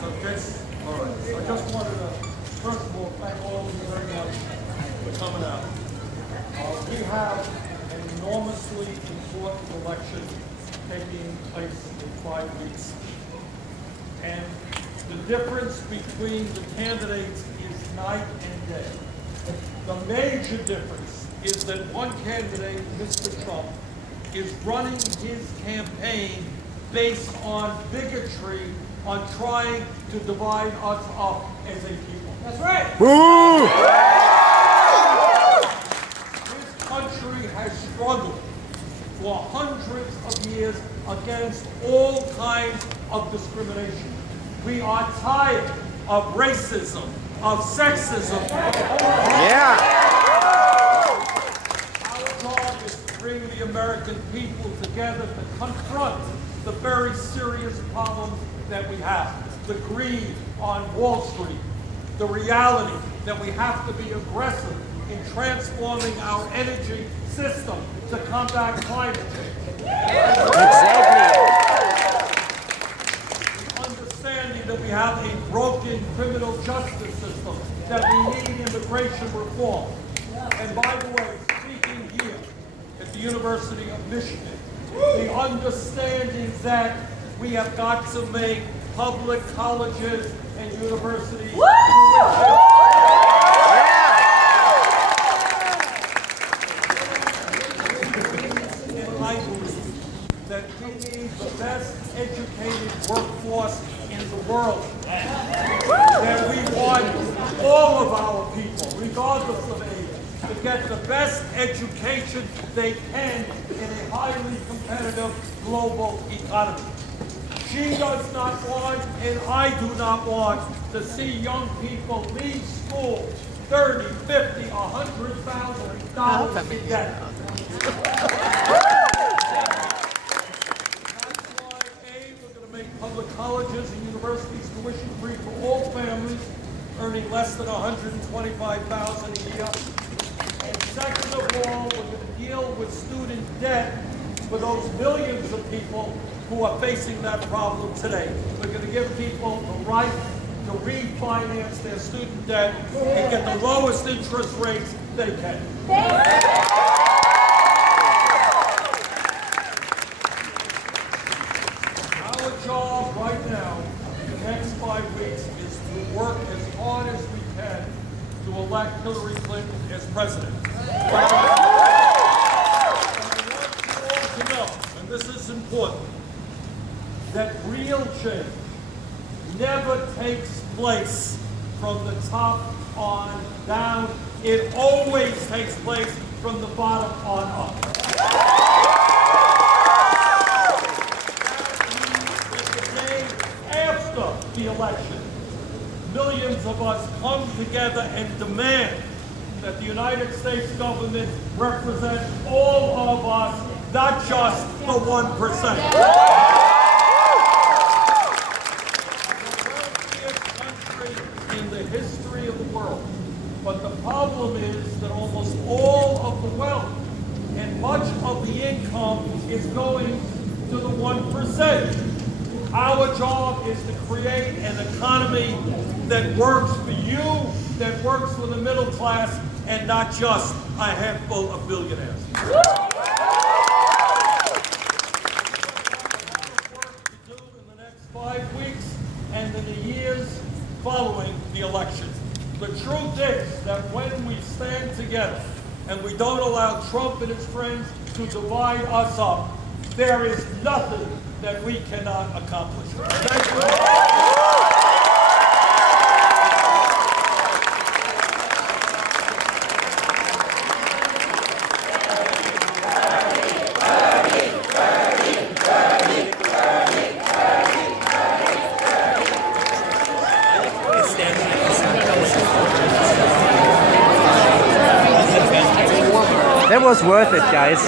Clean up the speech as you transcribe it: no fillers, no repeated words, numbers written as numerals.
So this, all right. So I just wanted to, first of all, thank all of you very much for coming out. We have an enormously important election taking place in 5 weeks. And the difference between the candidates is night and day. The major difference is that one candidate, Mr. Trump, is running his campaign based on bigotry, on trying to divide us up as a people. That's right. Boo! This country has struggled for hundreds of years against all kinds of discrimination. We are tired of racism, of sexism, of Our job is to bring the American people together to confront the very serious problems that we have. The greed on Wall Street, the reality that we have to be aggressive in transforming our energy system to combat climate change. Exactly. The understanding that we have a broken criminal justice system, that we need immigration reform. And by the way, speaking here at the University of Michigan, the understanding that we have got to make public colleges and universities and I believe that we need the best educated workforce in the world. That we want all of our people, regardless of age, to get the best education they can in a highly competitive global economy. She does not want, and I do not want, to see young people leave school $30, $50, $100,000 in debt. That's why, A, we're going to make public colleges and universities tuition-free for all families earning less than $125,000 a year. And second of all, we're going to deal with student debt for those millions of people who are facing that problem today. We're going to give people the right to refinance their student debt and get the lowest interest rates they can. Our job right now, in the next 5 weeks, is to work as hard as we can to elect Hillary Clinton as president. But I want you all to know, and this is important, that real change never takes place from the top on down. It always takes place from the bottom on up. The day after the election, millions of us come together and demand that the United States government represent all of us, not just the 1%. History of the world. But the problem is that almost all of the wealth and much of the income is going to the 1%. Our job is to create an economy that works for you, that works for the middle class, and not just a handful of billionaires. Work to do in the next 5 weeks and in the years following the election. The truth is that when we stand together and we don't allow Trump and his friends to divide us up, there is nothing that we cannot accomplish. Thank you. That was worth it, guys.